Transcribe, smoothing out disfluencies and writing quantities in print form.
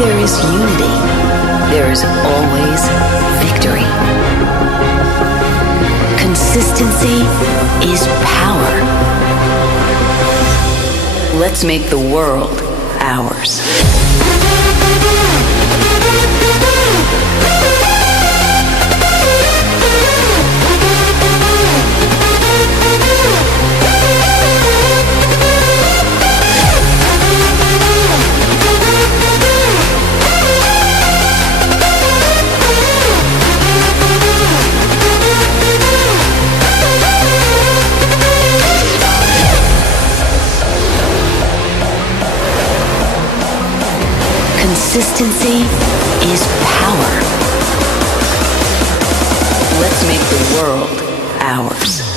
there is unity, there is always victory. Consistency is power. Let's make the world ours. Consistency is power. Let's make the world ours.